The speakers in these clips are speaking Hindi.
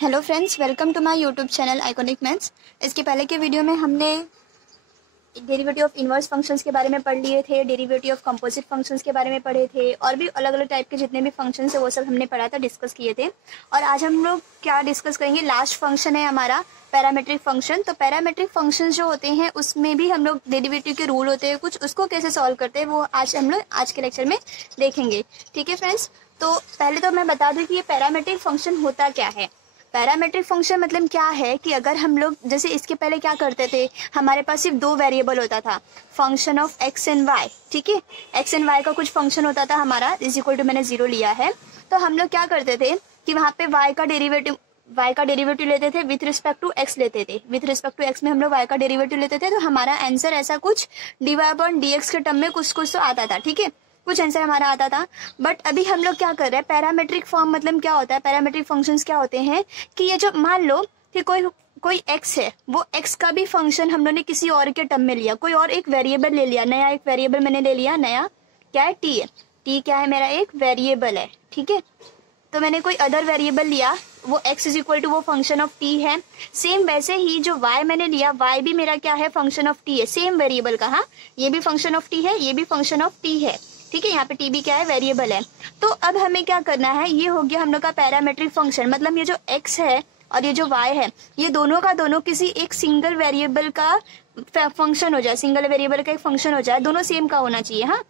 Hello friends, welcome to my YouTube channel iconic maths. इसके पहले के वीडियो में हमने डेरिवेटिव ऑफ इनवर्स फंक्शंस के बारे में पढ़ लिए थे, डेरिवेटिव ऑफ कंपोजिट फंक्शंस के बारे में पढ़े थे और भी अलग अलग टाइप के जितने भी फंक्शंस है वो सब हमने पढ़ा था, डिस्कस किए थे। और आज हम लोग क्या डिस्कस करेंगे, लास्ट फंक्शन है हमारा पैरामेट्रिक फंक्शन। तो पैरामेट्रिक फंक्शंस जो होते हैं उसमें भी हम लोग डेरिवेटिव के रूल होते हैं कुछ, उसको कैसे सॉल्व करते हैं वो आज हम लोग आज के लेक्चर में देखेंगे। ठीक है फ्रेंड्स, तो पहले तो मैं बता दूं कि ये पैरामेट्रिक फंक्शन होता क्या है। पैरामेट्रिक फंक्शन मतलब क्या है कि अगर हम लोग जैसे इसके पहले क्या करते थे, हमारे पास सिर्फ दो वेरिएबल होता था, function of X and Y. ठीक है, एक्स एंड वाई का कुछ फंक्शन होता था हमारा, इज इक्वल टू मैंने 0 लिया है। तो हम लोग क्या करते थे कि वहाँ पे वाई का डेरिवेटिव लेते थे, विथ रिस्पेक्ट टू एक्स लेते थे। विथ रिस्पेक्ट टू एक्स में हम लोग वाई का डेरिवेटिव लेते थे, तो हमारा आंसर ऐसा कुछ dy अपॉन dx के टर्म में कुछ कुछ तो आता था। ठीक है, कुछ आंसर हमारा आता था। बट अभी हम लोग क्या कर रहे हैं, पैरामेट्रिक फॉर्म मतलब क्या होता है, पैरामेट्रिक फंक्शंस क्या होते हैं कि ये जो मान लो कि कोई x है, वो x का भी फंक्शन हम लोगों ने किसी और के टर्म में लिया, कोई और एक वेरिएबल ले लिया, नया एक वेरिएबल मैंने ले लिया, नया क्या है, t है। t क्या है, मेरा एक वेरिएबल है। ठीक है, तो मैंने कोई अदर वेरिएबल लिया, वो x इज इक्वल टू वो फंक्शन ऑफ t है। सेम वैसे ही जो y मैंने लिया, y भी मेरा क्या है, फंक्शन ऑफ t है, सेम वेरिएबल का। हाँ, ये भी फंक्शन ऑफ t है, ये भी फंक्शन ऑफ t है। ठीक है, यहाँ पे t भी क्या है, वेरिएबल है। तो अब हमें क्या करना है, ये हो गया हम लोग का पैरामेट्रिक फंक्शन। मतलब ये जो x है और ये जो y है, ये दोनों का दोनों किसी एक सिंगल वेरिएबल का फंक्शन हो जाए, सिंगल वेरिएबल का एक फंक्शन हो जाए, दोनों सेम का होना चाहिए। हाँ,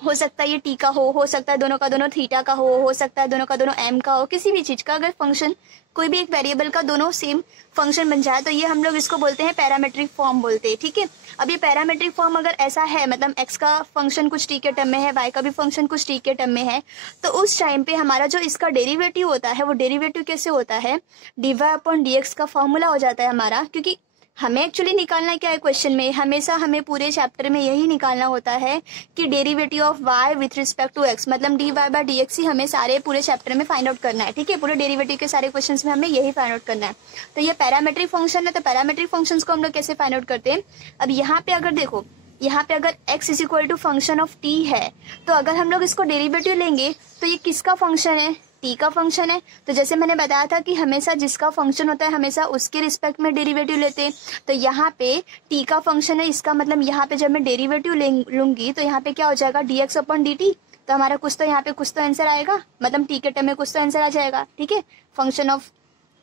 हो सकता है ये टी का हो सकता है दोनों का दोनों थीटा का हो सकता है दोनों का दोनों एम का हो, किसी भी चीज का अगर फंक्शन कोई भी एक वेरिएबल का दोनों सेम फंक्शन बन जाए तो ये हम लोग इसको बोलते हैं पैरामेट्रिक फॉर्म बोलते हैं। ठीक है, अब ये पैरामेट्रिक फॉर्म अगर ऐसा है, मतलब एक्स का फंक्शन कुछ टी के टर्म में है, वाई का भी फंक्शन कुछ टी के टर्म में है, तो उस टाइम पे हमारा जो इसका डेरिवेटिव होता है वो डेरिवेटिव कैसे होता है, dy अपॉन dx का फॉर्मूला हो जाता है हमारा। क्योंकि हमें एक्चुअली निकालना क्या है क्वेश्चन में, हमेशा हमें पूरे चैप्टर में यही निकालना होता है कि derivative of y with respect to x, मतलब dy बाय dx ही हमें सारे पूरे चैप्टर में फाइंड आउट करना है। ठीक है, पूरे डेरिवेटिव के सारे क्वेश्चंस में हमें यही फाइंड आउट करना है। तो ये पैरामेट्रिक फंक्शन है, तो पैरामेट्रिक फंक्शंस को हम लोग कैसे फाइंड आउट करते हैं। अब यहाँ पे अगर देखो, यहाँ पे अगर x is equal to function of t है, तो अगर हम लोग इसको डेरिवेटिव लेंगे तो ये किसका फंक्शन है, t का फंक्शन है। तो जैसे मैंने बताया था कि हमेशा जिसका फंक्शन होता है हमेशा उसके रिस्पेक्ट में डेरिवेटिव लेते हैं। तो यहाँ पे t का फंक्शन है, इसका मतलब यहाँ पे जब मैं डेरिवेटिव लूंगी तो यहाँ पे क्या हो जाएगा, dx अपॉन dt। तो हमारा कुछ तो यहाँ पे कुछ तो आंसर आएगा, मतलब t के टर्म में कुछ तो आंसर आ जाएगा। ठीक है, फंक्शन ऑफ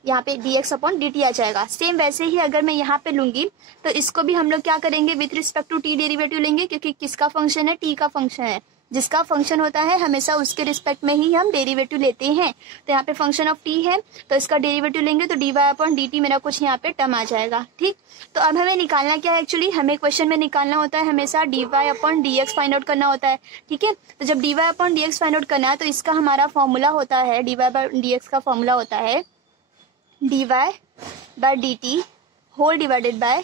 यहाँ पे dx अपॉन dt आ जाएगा। सेम वैसे ही अगर मैं यहाँ पे लूंगी तो इसको भी हम लोग क्या करेंगे, with respect to t derivative लेंगे, क्योंकि किसका फंक्शन है, t का फंक्शन है। जिसका फंक्शन होता है हमेशा उसके रिस्पेक्ट में ही हम डेरिवेटिव लेते हैं। तो यहाँ पे फंक्शन ऑफ t है, तो इसका डेरिवेटिव लेंगे तो dy अपॉन dt मेरा कुछ यहाँ पे टर्म आ जाएगा। ठीक, तो अब हमें निकालना क्या है, एक्चुअली हमें क्वेश्चन में निकालना होता है हमेशा dy upon dx find out करना होता है। ठीक है, तो जब dy upon dx find out करना है तो इसका हमारा फॉर्मूला होता है, dy बाय dx का फॉर्मूला होता है dy by dt whole divided by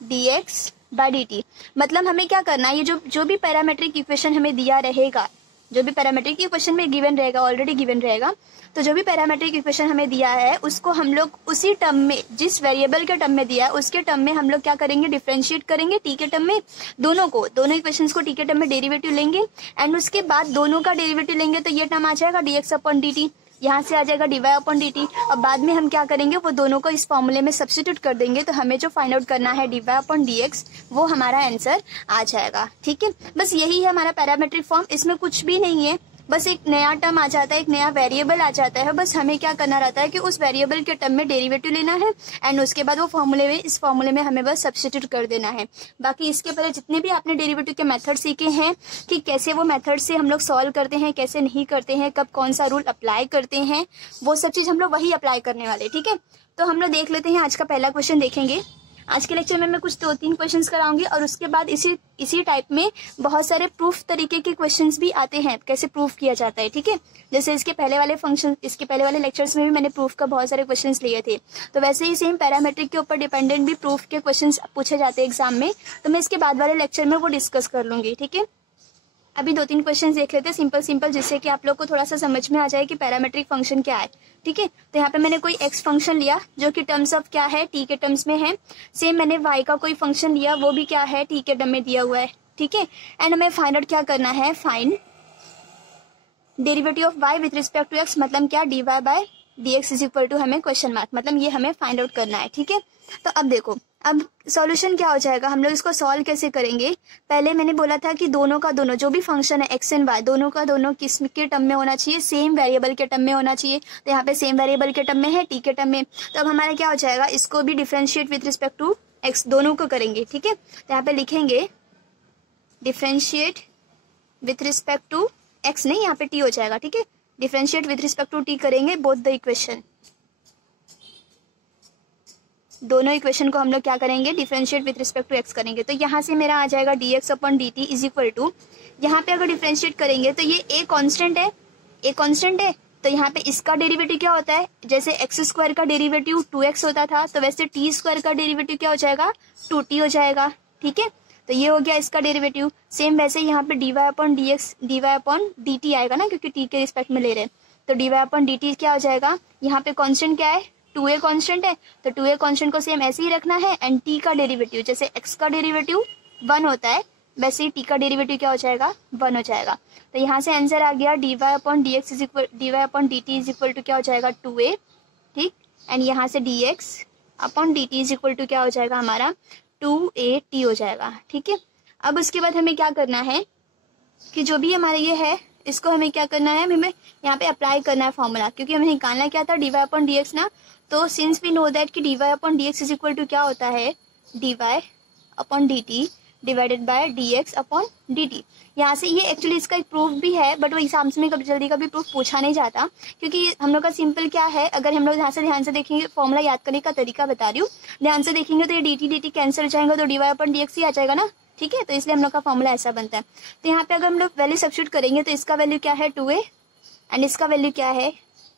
dx by dt। मतलब हमें क्या करना है, ये जो भी पैरामेट्रिक इक्वेशन हमें दिया रहेगा, जो भी पैरामेट्रिक इक्वेशन में गिवन रहेगा, ऑलरेडी गिवन रहेगा, तो जो भी पैरामेट्रिक इक्वेशन हमें दिया है उसको हम लोग उसी टर्म में, जिस वेरिएबल के टर्म में दिया है उसके टर्म में हम लोग क्या करेंगे, डिफरेंशिएट करेंगे टी के टर्म में, दोनों इक्वेशंस को टी के टर्म में डेरिवेटिव लेंगे एंड उसके बाद दोनों का डेरिवेटिव लेंगे तो ये टर्म आ जाएगा dx अपॉन dt, यहाँ से आ जाएगा dy अपॉन dt। और बाद में हम क्या करेंगे, वो दोनों को इस फॉर्मूले में सब्स्टिट्यूट कर देंगे, तो हमें जो फाइंड आउट करना है dy अपॉन dx वो हमारा आंसर आ जाएगा। ठीक है, बस यही है हमारा पैरामेट्रिक फॉर्म, इसमें कुछ भी नहीं है, बस एक नया टर्म आ जाता है, एक नया वेरिएबल आ जाता है, बस हमें क्या करना रहता है कि उस वेरिएबल के टर्म में डेरिवेटिव लेना है एंड उसके बाद वो इस फॉर्मूले में हमें बस सब्स्टिट्यूट कर देना है। बाकी इसके पहले जितने भी आपने डेरिवेटिव के मेथड सीखे हैं कि कैसे वो मेथड से हम लोग सॉल्व करते हैं, कैसे नहीं करते हैं, कब कौन सा रूल अप्लाई करते हैं, वो सब चीज हम लोग वही अप्लाई करने वाले। ठीक है, तो हम लोग देख लेते हैं, आज का पहला क्वेश्चन देखेंगे। आज के लेक्चर में मैं कुछ 2-3 क्वेश्चंस कराऊंगी और उसके बाद इसी टाइप में बहुत सारे प्रूफ तरीके के क्वेश्चंस भी आते हैं, कैसे प्रूफ किया जाता है। ठीक है, जैसे इसके पहले वाले लेक्चर्स में भी मैंने प्रूफ का बहुत सारे क्वेश्चंस लिए थे, तो वैसे ही सेम पैरामेट्रिक के ऊपर डिपेंडेंट भी प्रूफ के क्वेश्चंस पूछे जाते हैं एग्जाम में, तो मैं इसके बाद वाले लेक्चर में वो डिस्कस कर लूंगी। ठीक है, अभी 2-3 क्वेश्चन देख लेते हैं सिंपल, जिससे कि आप लोग को थोड़ा सा समझ में आ जाए कि पैरामेट्रिक फंक्शन क्या है। ठीक है, तो यहाँ पे मैंने कोई x फंक्शन लिया जो कि टर्म्स ऑफ क्या है, t के टर्म्स में है। सेम मैंने y का कोई फंक्शन लिया, वो भी क्या है, t के टर्म में दिया हुआ है। ठीक है, एंड हमें फाइंड आउट क्या करना है, find derivative of y with respect to x, मतलब क्या, dy by dx is equal to हमें क्वेश्चन मार्क, मतलब ये हमें फाइंड आउट करना है। ठीक है, तो अब देखो अब सॉल्यूशन क्या हो जाएगा, हम लोग इसको सॉल्व कैसे करेंगे। पहले मैंने बोला था कि दोनों का दोनों जो भी फंक्शन है एक्स एंड वाई दोनों का दोनों किस के टर्म में होना चाहिए, सेम वेरिएबल के टर्म में होना चाहिए। तो यहाँ पे सेम वेरिएबल के टर्म में है, टी के टर्म में। तो अब हमारा क्या हो जाएगा, इसको भी differentiate with respect to X दोनों को करेंगे। ठीक है, तो यहाँ पे लिखेंगे differentiate with respect to X, नहीं यहाँ पे टी हो जाएगा। ठीक है, differentiate with respect to T करेंगे बोथ द इक्वेशन, दोनों इक्वेशन को हम लोग क्या करेंगे, differentiate with respect to X करेंगे। तो यहाँ से मेरा आ जाएगा dx upon dt is equal to, यहाँ पे अगर डिफरेंशिएट करेंगे तो ये a कांस्टेंट है, a कांस्टेंट है, तो यहाँ पे इसका डेरिवेटिव क्या होता है, जैसे एक्स स्क्वायर का डेरिवेटिव 2x होता था, तो वैसे टी स्क्वायर का डेरिवेटिव क्या हो जाएगा, 2t हो जाएगा। ठीक है, तो ये हो गया इसका डेरिवेटिव। सेम वैसे यहाँ पे dy upon dx dy upon dt आएगा ना, क्योंकि t के रिस्पेक्ट में ले रहे हैं, तो dy अपॉन dt क्या हो जाएगा, यहाँ पे कॉन्स्टेंट क्या है, 2a कांस्टेंट है, तो 2a कांस्टेंट को सेम ऐसे ही रखना है। एंड t का डेरिवेटिव जैसे x का डेरिवेटिव 1 होता है, वैसे ही t का डेरिवेटिव क्या हो जाएगा, 1 हो जाएगा। तो यहाँ से आंसर आ गया dy upon dx is equal dy upon dt is equal to क्या हो जाएगा 2a। ठीक, एंड यहाँ से dx upon dt is equal to क्या हो जाएगा हमारा 2at हो जाएगा। ठीक है, अब उसके बाद हमें क्या करना है कि जो भी हमारा ये है इसको हमें क्या करना है, हमें यहाँ पे अप्लाई करना है फॉर्मूला, क्योंकि हमें निकालना क्या था dy अपॉन dx ना। तो सिंस वी नो दैट कि dy upon dx is equal to क्या होता है, dy upon dt divided by dx upon dt। यहाँ से ये एक्चुअली इसका एक प्रूफ भी है, बट वो एग्जाम्स में कभी जल्दी कभी प्रूफ पूछा नहीं जाता, क्योंकि हम लोग का सिंपल क्या है, अगर हम लोग ध्यान से देखेंगे, फॉर्मूला याद करने का तरीका बता रही हूँ, ध्यान से देखेंगे तो ये dt कैंसिल हो जाएगा, तो dy अपॉन dx ही आ जाएगा ना। ठीक है, तो इसलिए हम लोग का फॉर्मूला ऐसा बनता है। तो यहाँ पे अगर हम लोग वैल्यू सब्स्टिट्यूट करेंगे तो इसका वैल्यू क्या है 2a एंड इसका वैल्यू क्या है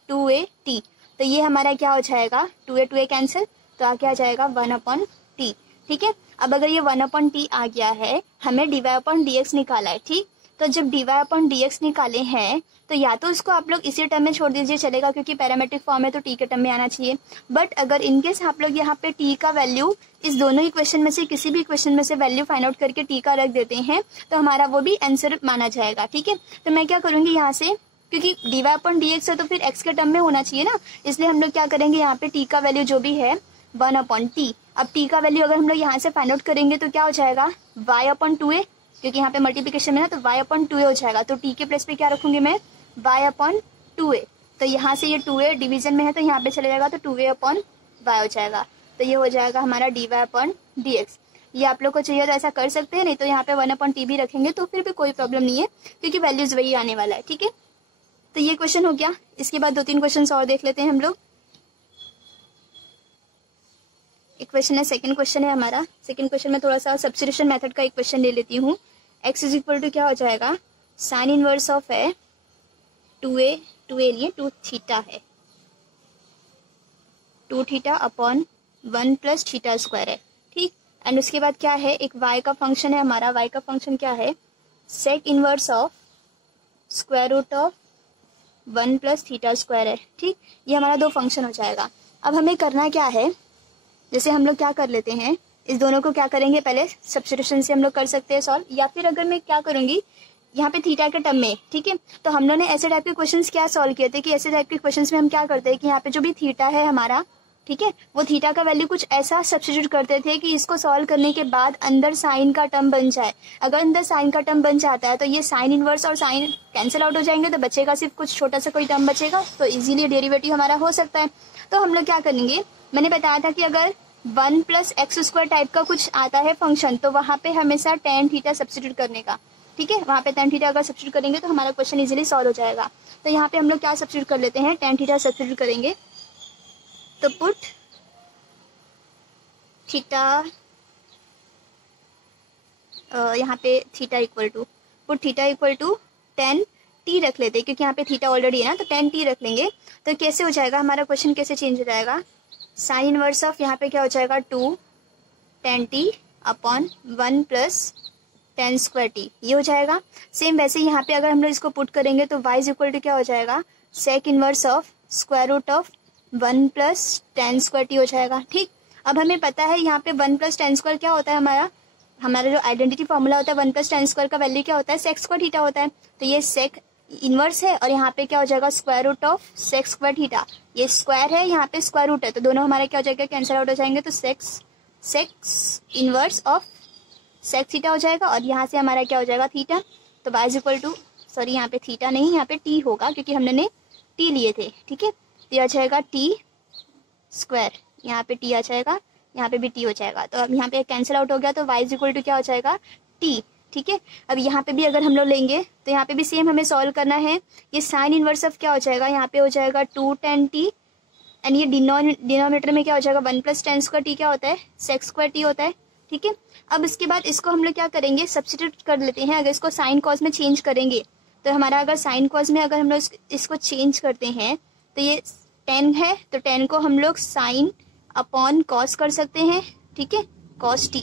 2at, तो ये हमारा क्या हो जाएगा 2a कैंसिल, तो आगे आ जाएगा 1 अपॉन टी। ठीक है, अब अगर ये 1 अपॉन टी आ गया है, हमें dy अपॉन dx निकाला है। ठीक, तो जब dy अपॉन dx निकाले हैं तो या तो उसको आप लोग इसी टर्म में छोड़ दीजिए चलेगा, क्योंकि पैरामेट्रिक फॉर्म है तो t के टर्म में आना चाहिए। बट अगर इनकेस आप लोग यहाँ पे t का वैल्यू इस दोनों इक्वेशन में से किसी भी इक्वेशन में से वैल्यू फाइंड आउट करके t का रख देते हैं तो हमारा वो भी आंसर माना जाएगा। ठीक है, तो मैं क्या करूंगी यहाँ से, क्योंकि dy अपॉन dx है तो फिर x के टर्म में होना चाहिए ना, इसलिए हम लोग क्या करेंगे यहाँ पे t का वैल्यू जो भी है 1 अपॉन टी। अब t का वैल्यू अगर हम लोग यहाँ से फाइंड आउट करेंगे तो क्या हो जाएगा y अपॉन 2a, क्योंकि यहाँ पे मल्टीप्लिकेशन में ना, तो y अपॉन 2a हो जाएगा। तो t के प्लेस पे क्या रखूंगी मैं, y अपॉन 2a, तो यहाँ से ये 2a डिवीजन में है तो यहाँ पे चले जाएगा, तो 2a अपॉन y हो जाएगा। तो ये हो जाएगा हमारा dy अपॉन dx। ये आप लोग को चाहिए तो ऐसा कर सकते हैं, नहीं तो यहाँ पे 1 अपॉन टी भी रखेंगे तो फिर भी कोई प्रॉब्लम नहीं है, क्योंकि वैल्यूज वही आने वाला है। ठीक है, तो ये क्वेश्चन हो गया। इसके बाद 2-3 क्वेश्चन और देख लेते हैं हम लोग। एक क्वेश्चन है, सेकंड क्वेश्चन है हमारा। सेकंड क्वेश्चन में थोड़ा सा सब्स्टिट्यूशन मेथड का एक क्वेश्चन ले लेती हूँ। x इज इक्वल टू क्या हो जाएगा, साइन इनवर्स ऑफ है 2a लिए 2 थीटा है, 2 theta upon 1 plus theta square है। ठीक, एंड उसके बाद क्या है, एक y का फंक्शन है हमारा। y का फंक्शन क्या है, sec inverse of square root of 1 plus theta square है। ठीक, ये हमारा 2 फंक्शन हो जाएगा। अब हमें करना क्या है, जैसे हम लोग क्या कर लेते हैं, इस दोनों को क्या करेंगे, पहले सब्स्टिट्यूशन से हम लोग कर सकते हैं सॉल्व, या फिर अगर मैं क्या करूंगी यहाँ पे थीटा के टर्म में। ठीक है, तो हम लोग ने ऐसे टाइप के क्वेश्चंस क्या सॉल्व किए थे कि ऐसे टाइप के क्वेश्चंस में हम क्या करते हैं कि यहाँ पे जो भी थीटा है हमारा, ठीक है, वो थीटा का वैल्यू कुछ ऐसा सब्स्टिट्यूट करते थे कि इसको सॉल्व करने के बाद अंदर साइन का टर्म बन जाए। अगर अंदर साइन का टर्म बन जाता है तो ये साइन इनवर्स और साइन कैंसिल आउट हो जाएंगे, तो बचेगा सिर्फ कुछ छोटा सा कोई टर्म बचेगा, तो इजीली डेरिवेटिव हमारा हो सकता है। तो हम लोग क्या करेंगे, मैंने बताया था कि अगर 1 प्लस एक्स स्क्वायर टाइप का कुछ आता है फंक्शन, तो वहां पे हमेशा टेन थीटा सब्स्टिट्यूट करने का। ठीक है, वहां पे टेन थीटा अगर सब्स्टिट्यूट करेंगे तो हमारा क्वेश्चन इजीली सॉल्व हो जाएगा। तो यहाँ पे हम लोग क्या सब्स्टिट्यूट कर लेते हैं, टेन थीटा सब्स्टिट्यूट करेंगे, तो पुट थीटा, यहाँ पे theta equal to, put theta equal to 10 T रख लेते हैं, क्योंकि यहाँ पे थीटा ऑलरेडी है ना, तो 10 टी रख लेंगे। तो कैसे हो जाएगा हमारा क्वेश्चन, कैसे चेंज हो जाएगा, साइन इनवर्स ऑफ यहाँ पे क्या हो जाएगा 2 10 T upon 1 plus 10 square T, ये हो जाएगा। सेम वैसे यहाँ पे अगर हम लोग इसको पुट करेंगे तो y इज इक्वल टू क्या हो जाएगा, sec inverse of square root of 1 plus 10 square T हो जाएगा। ठीक, अब हमें पता है यहाँ पे 1 प्लस 10 स्क्वायर क्या होता है, हमारा जो आइडेंटिटी फॉर्मूला होता है 1 प्लस 10 स्क्वायर का वैल्यू क्या होता है, सेक स्क्वायर थीटा होता है। तो ये सेक इनवर्स है और यहाँ पे क्या हो जाएगा square root of secs square theta. ये स्क्वायर है, यहाँ पे स्क्वायर रूट है, तो दोनों हमारे क्या हो जाएगा, कैंसिल आउट हो जाएंगे। तो sex inverse of sex theta हो जाएगा और यहाँ से हमारा क्या हो जाएगा थीटा। तो y is equal to, sorry यहाँ पे थीटा नहीं, यहाँ पे t होगा क्योंकि हमने t लिए थे, ठीक है। तो ये आ जाएगा t स्क्वायर, यहाँ पे t आ जाएगा, यहाँ पे भी t हो जाएगा। तो अब यहाँ पे कैंसिल आउट हो गया, तो y इज इक्वल टू क्या हो जाएगा t, ठीक है। अब यहाँ पे भी अगर हम लोग लेंगे तो यहाँ पे भी सेम हमें सॉल्व करना है। ये साइन इनवर्स ऑफ क्या हो जाएगा, यहाँ पे हो जाएगा 2 tan t एंड ये डिनोमिनेटर में क्या हो जाएगा 1 + tan स्क्वायर t क्या होता है, सेक्स स्क्वायर t होता है, ठीक है। अब इसके बाद इसको हम लोग क्या करेंगे, सब्स्टिट्यूट कर लेते हैं। अगर इसको साइन कॉस में चेंज करेंगे तो हमारा, अगर साइन कॉस में अगर हम लोग इसको चेंज करते हैं तो ये 10 है, तो 10 को हम लोग साइन अपॉन कॉस कर सकते हैं, ठीक है, cos T,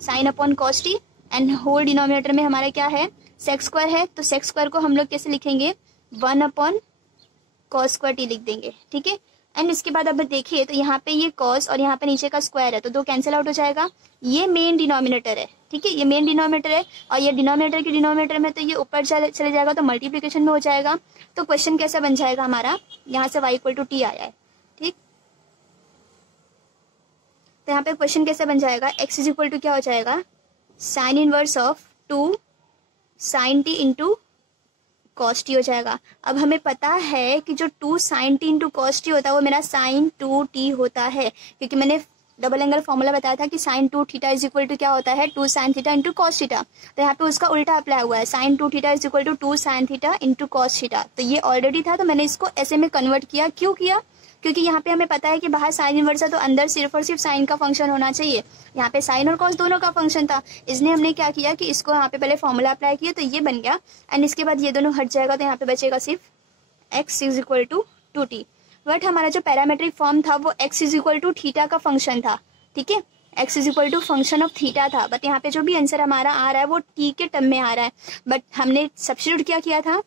sine upon cos T and whole denominator में हमारा क्या है सेक्स स्क्वायर है, तो सेक्स स्क्वायर को हम लोग कैसे लिखेंगे 1 अपॉन कॉस स्क्वायर टी लिख देंगे, ठीक है। एंड इसके बाद अब देखिए तो यहाँ पे ये कॉस और यहाँ पे नीचे का स्क्वायर है, तो 2 कैंसिल आउट हो जाएगा। ये मेन डिनोमिनेटर है, ठीक है, ये मेन डिनोमिनेटर है और ये डिनोमिनेटर के डिनोमिनेटर में तो ये ऊपर चले जाएगा, तो मल्टीप्लिकेशन में हो जाएगा। तो क्वेश्चन कैसा बन जाएगा हमारा, यहाँ से y इक्वल टू टी आया है, ठीक। तो यहाँ पे क्वेश्चन कैसे बन जाएगा, x इज इक्वल टू क्या हो जाएगा sine inverse of 2 sine T into cos T हो जाएगा। अब हमें पता है कि जो 2 sine T into cos T होता है वो मेरा साइन 2 टी होता है, क्योंकि मैंने डबल एंगल फॉर्मूला बताया था कि sine 2 theta is equal to क्या होता है 2 sine theta into cos theta. तो यहाँ पे उसका उल्टा अप्लाई हुआ है, sine 2 theta is equal to 2 sine theta into cos theta. तो ये ऑलरेडी था, तो मैंने इसको ऐसे में कन्वर्ट किया। क्यों किया, क्योंकि यहाँ पे हमें पता है कि बाहर साइन इनवर्स है तो अंदर सिर्फ और सिर्फ साइन का फंक्शन होना चाहिए। यहाँ पे साइन और कॉस दोनों का फंक्शन था, इसलिए हमने क्या किया कि इसको यहाँ पे पहले फॉर्मूला अप्लाई किया, तो ये बन गया एंड इसके बाद ये दोनों हट जाएगा, तो यहाँ पे बचेगा सिर्फ x is equal to 2t। But हमारा जो पैरामेट्रिक फॉर्म था वो x is equal to theta का फंक्शन था, ठीक है, x is equal to function of theta था। बट यहाँ पे जो भी आंसर हमारा आ रहा है वो t के टर्म में आ रहा है, बट हमने सब्स्टिट्यूट क्या किया था,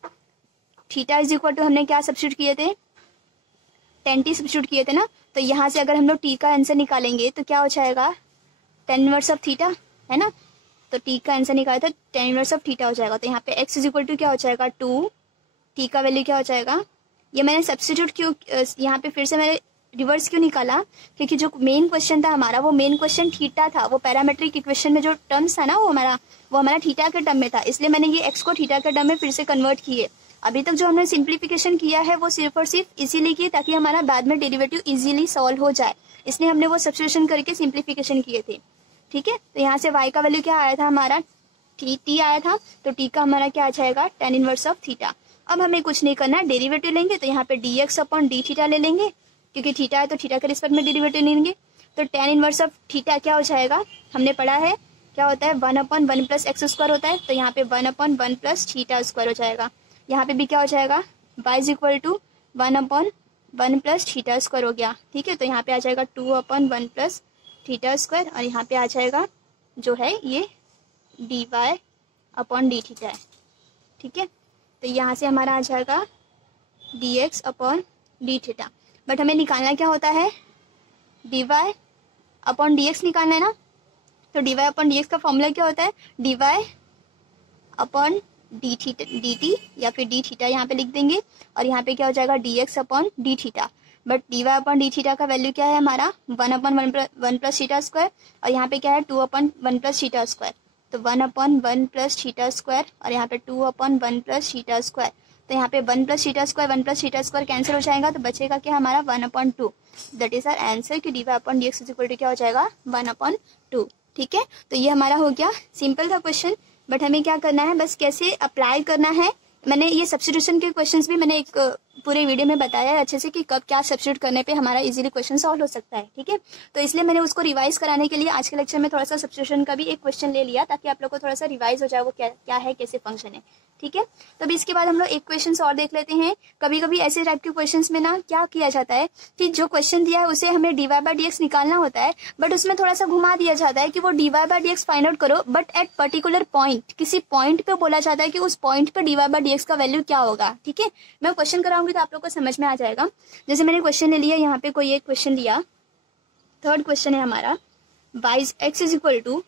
थीटा इज इक्वल टू हमने क्या सब्स्टिट्यूट किए थे 10t सब्स्टिट्यूट किए थे ना। तो यहाँ से अगर हम लोग t का आंसर निकालेंगे तो क्या हो जाएगा tan इनवर्स ऑफ थीटा, है ना। तो t का आंसर निकाला था tan इनवर्स ऑफ थीटा हो जाएगा। तो यहाँ पे x इज इक्वल टू क्या हो जाएगा 2, t का वैल्यू क्या हो जाएगा, ये मैंने सब्स्टिट्यूट क्यों यहाँ पे फिर से मैंने रिवर्स क्यों निकाला, क्योंकि जो मेन क्वेश्चन था हमारा वो मेन क्वेश्चन थीटा था, वो पैरामेट्रिक इक्वेशन में जो टर्म्स था ना वो हमारा थीटा के टर्म में था, इसलिए मैंने ये x को थीटा के टर्म में फिर से कन्वर्ट किए। अभी तक जो हमने सिंप्लीफिकेशन किया है वो सिर्फ और सिर्फ इसीलिए किए ताकि हमारा बाद में डेरिवेटिव इजीली सॉल्व हो जाए, इसलिए हमने वो सब्स्टिट्यूशन करके सिंप्लीफिकेशन किए थे, ठीक है। तो यहाँ से y का वैल्यू क्या आया था हमारा t आया था, तो t का हमारा क्या आ जाएगा tan इनवर्स ऑफ थीटा। अब हमें कुछ नहीं करना, डेरिवेटिव लेंगे तो यहाँ पे dx अपॉन डी थीटा ले लेंगे, क्योंकि थीटा है तो थीटा के रिस्पेक्ट में डेरिवेटिव लेंगे। तो tan इनवर्स ऑफ थीटा क्या हो जाएगा, हमने पढ़ा है क्या होता है 1/1 + x² होता है, तो यहाँ पे 1/1 + थीटा² हो जाएगा। यहाँ पे भी क्या हो जाएगा y इज इक्वल टू 1/1 + थीटा² हो गया, ठीक है। तो यहाँ पे आ जाएगा 2/1 + थीटा² और यहाँ पे आ जाएगा जो है ये dy अपॉन डी थीटा है, ठीक है। तो यहाँ से हमारा आ जाएगा dx upon D theta. But हमें निकालना क्या होता है dy अपॉन dx निकालना है ना। तो dy अपॉन dx का फॉर्मूला क्या होता है dy upon D theta dt या फिर डी थीटा यहाँ पे लिख देंगे और यहाँ पे क्या हो जाएगा dx upon D theta. But dy upon D theta का वैल्यू क्या है हमारा 1/1 + थीटा² और यहाँ पे क्या है 2/1 + थीटा²। तो 1/1 + थीटा² और यहाँ पे 2/1 + थीटा²। तो यहाँ पे 1 + थीटा², 1 + थीटा² कैंसिल हो जाएगा, तो बचेगा क्या हमारा 1/2। दैट इज आवर आंसर कि dy upon dx is equal to क्या हो जाएगा 1/2, ठीक है। तो ये हमारा हो गया, सिंपल था क्वेश्चन, बट हमें क्या करना है बस कैसे अप्लाई करना है। मैंने ये सब्स्टिट्यूशन के क्वेश्चंस भी मैंने एक पूरे वीडियो में बताया है अच्छे से कि कब क्या सब्स्टिट्यूट करने पे हमारा इजीली क्वेश्चन सॉल्व हो सकता है, ठीक है। तो इसलिए मैंने उसको रिवाइज कराने के लिए आज के लेक्चर में थोड़ा सा सब्स्टिट्यूशन का भी एक क्वेश्चन ले लिया ताकि आप लोग को थोड़ा सा रिवाइज हो जाए वो क्या है कैसे फंक्शन है, ठीक है। तो अभी इसके बाद हम लोग एक क्वेश्चन और देख लेते हैं। कभी कभी ऐसे टाइप के क्वेश्चन में ना क्या किया जाता है कि जो क्वेश्चन दिया है उसे हमें dy/dx निकालना होता है, बट उसमें थोड़ा सा घुमा दिया जाता है कि वो dy/dx फाइंड आउट करो, बट एट पर्टिकुलर पॉइंट, किसी पॉइंट पे बोला जाता है कि उस पॉइंट पे dy/dx का वैल्यू क्या होगा, ठीक है। मैं क्वेश्चन कराऊंगी तो आप लोग को समझ में आ जाएगा। जैसे मैंने क्वेश्चन ले लिया, यहाँ पे कोई एक क्वेश्चन लिया, थर्ड क्वेश्चन है हमारा x is equal to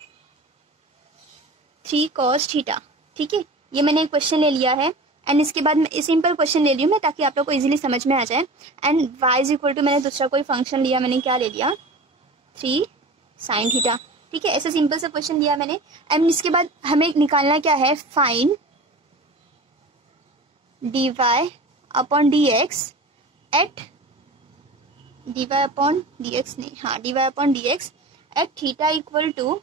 3 cos theta, ठीक है। ये मैंने एक क्वेश्चन ले लिया है एंड इसके बाद मैं सिंपल क्वेश्चन ले ली हूँ मैं, ताकि आप लोग को इजीली समझ में आ जाए। And y is equal to, मैंने दूसरा कोई फंक्शन लिया, मैंने क्या ले लिया 3 sin थीटा, ठीक है। ऐसा सिंपल सा क्वेश्चन लिया मैंने। एंड इसके बाद हमें निकालना क्या है, find dy upon dx at dy upon dx नहीं, हाँ dy upon dx at theta equal to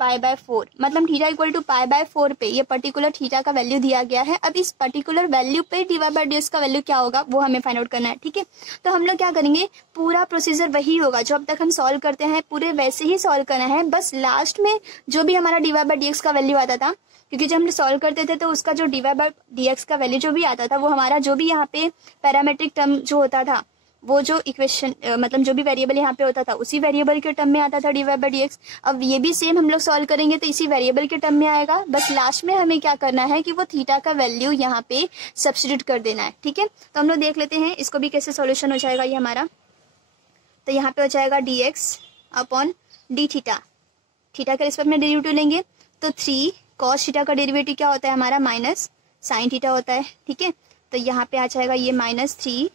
π/4, मतलब थीटा इक्वल टू π/4 पे ये पर्टिकुलर थीटा का वैल्यू दिया गया है। अब इस पर्टिकुलर वैल्यू पे dy/dx का वैल्यू क्या होगा वो हमें फाइंड आउट करना है, ठीक है। तो हम लोग क्या करेंगे, पूरा प्रोसीजर वही होगा जो अब तक हम सॉल्व करते हैं, पूरे वैसे ही सॉल्व करना है। बस लास्ट में जो भी हमारा dy/dx का वैल्यू आता था, क्योंकि जब हम सॉल्व करते थे तो उसका जो dy/dx का वैल्यू जो भी आता था वो हमारा जो भी यहाँ पे पैरामेट्रिक टर्म जो होता था, वो जो इक्वेशन मतलब जो भी वेरिएबल यहाँ पे होता था उसी वेरिएबल के टर्म में आता था dy/dx। अब ये भी सेम हम लोग सॉल्व करेंगे तो इसी वेरिएबल के टर्म में आएगा। बस लास्ट में हमें क्या करना है कि वो थीटा का वैल्यू यहाँ पे सब्स्टिट्यूट कर देना है, ठीक है। तो हम लोग देख लेते हैं इसको भी कैसे सॉल्यूशन हो जाएगा ये हमारा। तो यहाँ पे हो जाएगा dx upon D theta, theta के रिस्पेक्ट में डेरिवेटिव लेंगे तो 3 cos थीटा का डेरिवेटिव क्या होता है हमारा माइनस साइन थीटा होता है, ठीक है। तो यहाँ पे आ जाएगा ये -3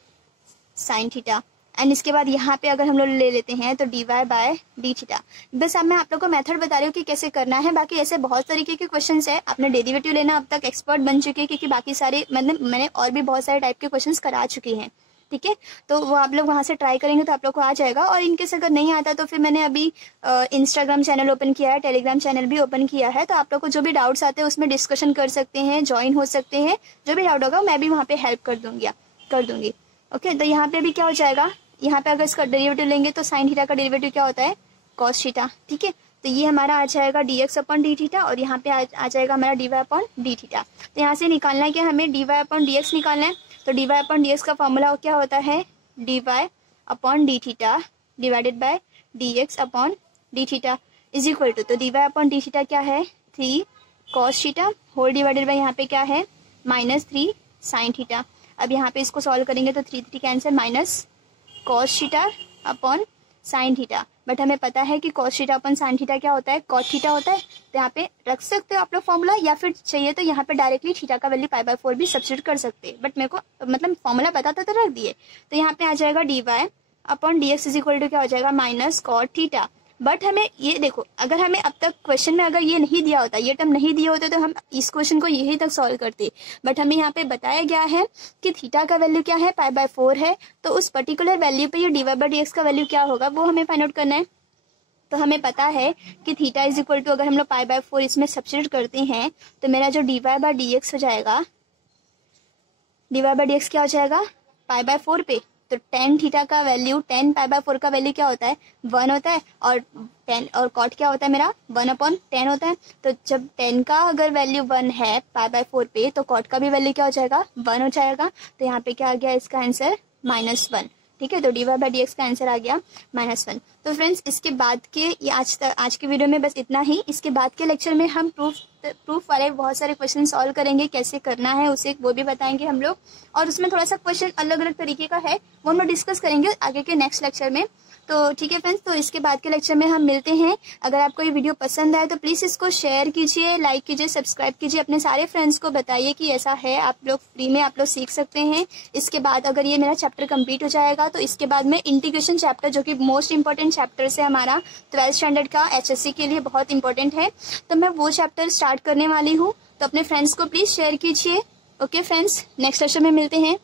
sin थीटा। एंड इसके बाद यहाँ पे अगर हम लोग ले लेते हैं तो dy/d थीटा। बस अब मैं आप लोग को मेथड बता रही हूँ कि कैसे करना है। बाकी ऐसे बहुत तरीके के क्वेश्चंस है, आपने डेरिवेटिव लेना अब तक एक्सपर्ट बन चुके हैं, क्योंकि बाकी सारे मतलब मैंने और भी बहुत सारे टाइप के क्वेश्चंस करा चुकी हैं, ठीक है। तो वो आप लोग वहाँ से ट्राई करेंगे तो आप लोग को आ जाएगा। और इनकेस अगर नहीं आता तो फिर मैंने अभी इंस्टाग्राम चैनल ओपन किया है, टेलीग्राम चैनल भी ओपन किया है, तो आप लोग को जो भी डाउट्स आते हैं उसमें डिस्कशन कर सकते हैं, ज्वाइन हो सकते हैं। जो भी डाउट होगा मैं भी वहाँ पे हेल्प कर दूंगी। ओके, तो यहाँ पे भी क्या हो जाएगा, यहाँ पे अगर इसका डेरिवेटिव लेंगे तो साइन थीटा का डेरिवेटिव क्या होता है कॉस थीटा, ठीक है। तो ये हमारा आ जाएगा dx अपॉन डी थीटा और यहाँ पे आ जाएगा हमारा dy अपॉन डी थीटा। तो यहाँ से निकालना है कि हमें dy अपॉन dx निकालना है। तो dy अपॉन dx का फॉर्मूला क्या होता है, dy upon D theta divided by dx upon D theta is equal to, तो dy अपॉन डी थीटा क्या है 3 cos theta whole divided by यहाँ पे क्या है -3 साइन थीटा। अब यहाँ पे इसको सॉल्व करेंगे तो 3 cancel minus cos theta upon sine theta. But हमें पता है कि cos theta upon sine theta क्या होता है, cot थीटा होता है। तो यहाँ पे रख सकते हो आप लोग फॉर्मूला, या फिर चाहिए तो यहाँ पे डायरेक्टली थीटा का वैल्यू π/4 भी सब्स्टिट्यूट कर सकते हैं। बट मेरे को मतलब फॉर्मूला पता था तो रख दिए। तो यहाँ पे आ जाएगा dy upon dx is equal to क्या हो जाएगा -cot थीटा। बट हमें ये देखो, अगर हमें अब तक क्वेश्चन में अगर ये नहीं दिया होता, ये टर्म नहीं दिए होते तो हम इस क्वेश्चन को यही तक सॉल्व करते। बट हमें यहाँ पे बताया गया है कि थीटा का वैल्यू क्या है π/4 है, तो उस पर्टिकुलर वैल्यू पे ये dy/dx का वैल्यू क्या होगा वो हमें फाइंड आउट करना है। तो हमें पता है कि थीटा इज इक्वल टू, अगर हम लोग π/4 इसमें सब्स्टिट्यूट करते हैं तो मेरा जो dy/dx हो जाएगा, dy/dx क्या हो जाएगा π/4 पे, तो tan थीटा का वैल्यू, tan π/4 का वैल्यू क्या होता है 1 होता है, और tan और cot क्या होता है मेरा 1/10 होता है। तो जब tan का अगर वैल्यू 1 है π/4 पे तो cot का भी वैल्यू क्या हो जाएगा 1 हो जाएगा। तो यहाँ पे क्या आ गया इसका आंसर -1, ठीक है। तो dy/dx का आंसर आ गया -1। तो फ्रेंड्स इसके बाद के ये आज के वीडियो में बस इतना ही। इसके बाद के लेक्चर में हम प्रूफ वाले बहुत सारे क्वेश्चन सॉल्व करेंगे, कैसे करना है उसे वो भी बताएंगे हम लोग। और उसमें थोड़ा सा क्वेश्चन अलग अलग तरीके का है, वो हम लोग डिस्कस करेंगे आगे के नेक्स्ट लेक्चर में। तो ठीक है फ्रेंड्स, तो इसके बाद के लेक्चर में हम मिलते हैं। अगर आपको ये वीडियो पसंद आए तो प्लीज़ इसको शेयर कीजिए, लाइक कीजिए, सब्सक्राइब कीजिए, अपने सारे फ्रेंड्स को बताइए कि ऐसा है, आप लोग फ्री में आप लोग सीख सकते हैं। इसके बाद अगर ये मेरा चैप्टर कंप्लीट हो जाएगा तो इसके बाद में इंटीग्रेशन चैप्टर, जो कि मोस्ट इंपॉर्टेंट चैप्टर है हमारा 12th स्टैंडर्ड का, HSC के लिए बहुत इंपॉर्टेंट है, तो मैं वो चैप्टर स्टार्ट करने वाली हूँ। तो अपने फ्रेंड्स को प्लीज़ शेयर कीजिए। ओके फ्रेंड्स, नेक्स्ट लेक्चर में मिलते हैं।